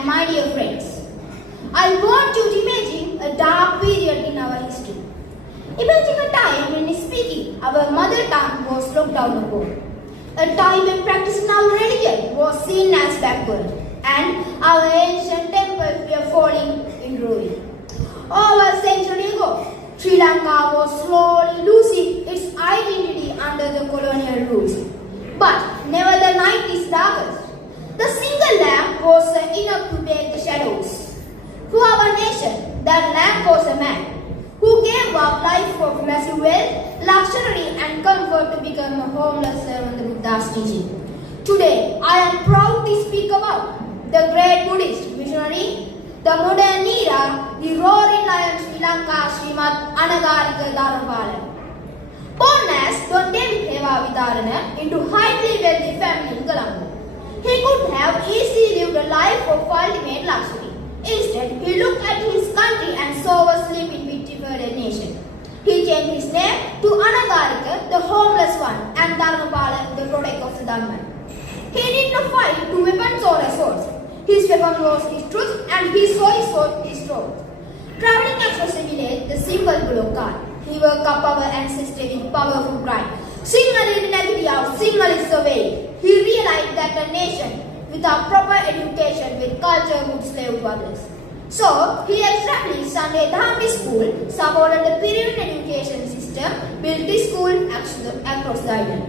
and my dear friends, I want you to imagine a dark period in our history. Imagine a time when speaking our mother tongue was looked down upon. A time when practicing our religion was seen as backward, and our ancient temples were falling in ruin. Over a century ago, Sri Lanka was slowly losing its identity under the colonial rules. But never the night is darkest. The single lamp was enough to take the shadows. For our nation, that lamp was a man who gave up life of massive wealth, luxury and comfort to become a homeless servant of Buddha's teaching. Today, I am proud to speak about the great Buddhist visionary, the modern era, the roaring lion Sri Lanka, Srimad Anagarika Dharmapala. Born as Don David Heva Vidarana into highly wealthy family in Colombo, he could have easily lived a life of ultimate luxury. Instead, he looked at his country and saw a sleeping victim-burdened nation. He changed his name to Anagarika, the homeless one, and Dharmapala, the product of the Dhamma. He did not fight with weapons or swords. His weapon was his truth, and his sword his truth. Traveling across the village, the symbol below God, he woke up our ancestors with powerful cry. Single Nagadiya, single is the way. He realized that a nation without proper education with culture would slave to others. So, he established Sunday Dhamma school, supported the Pirivena education system, built the school across the island.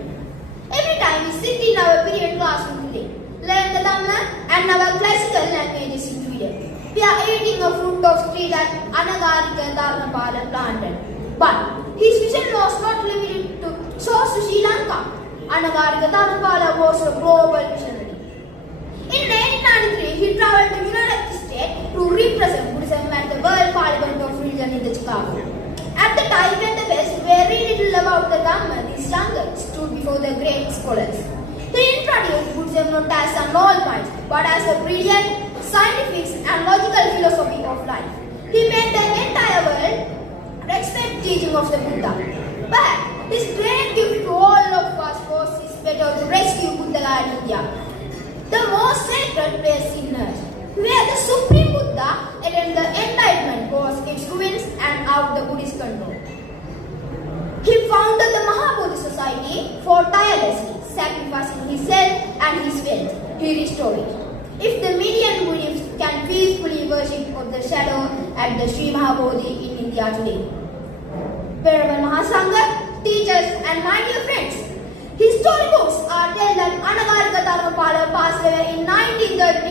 Every time we sit in our period classroom today, learn the Dhamma and our classical languages in Sweden. We are eating a fruit of tree that Anagarika Dharmapala planted. But his vision was not limited to source to Sri Lanka. Anagarika Dharmapala was a global visionary. In 1993, he traveled to the United States to represent Buddhism at the World Parliament of Religion in Chicago. At the time when the West knew very little about the Dhamma, these younger stood before the great scholars. He introduced Buddhism not as an old mind, but as a brilliant, scientific and logical philosophy of life. He made the entire world respect the teaching of the Buddha. But his great gift to all of us was his better to rescue Buddha in India, the most sacred place in earth, where the Supreme Buddha attained the enlightenment was its ruins and out the Buddhist control. He founded the Maha Society for tirelessly sacrificing his health and his wealth. He restored it. If the million Buddhists can peacefully worship of the shadow at the Sri Mahabodhi in India today. Venerable Mahasangha, teachers and my dear friends, his story books are tell that Anagarika Dharmapala passed away in 1930.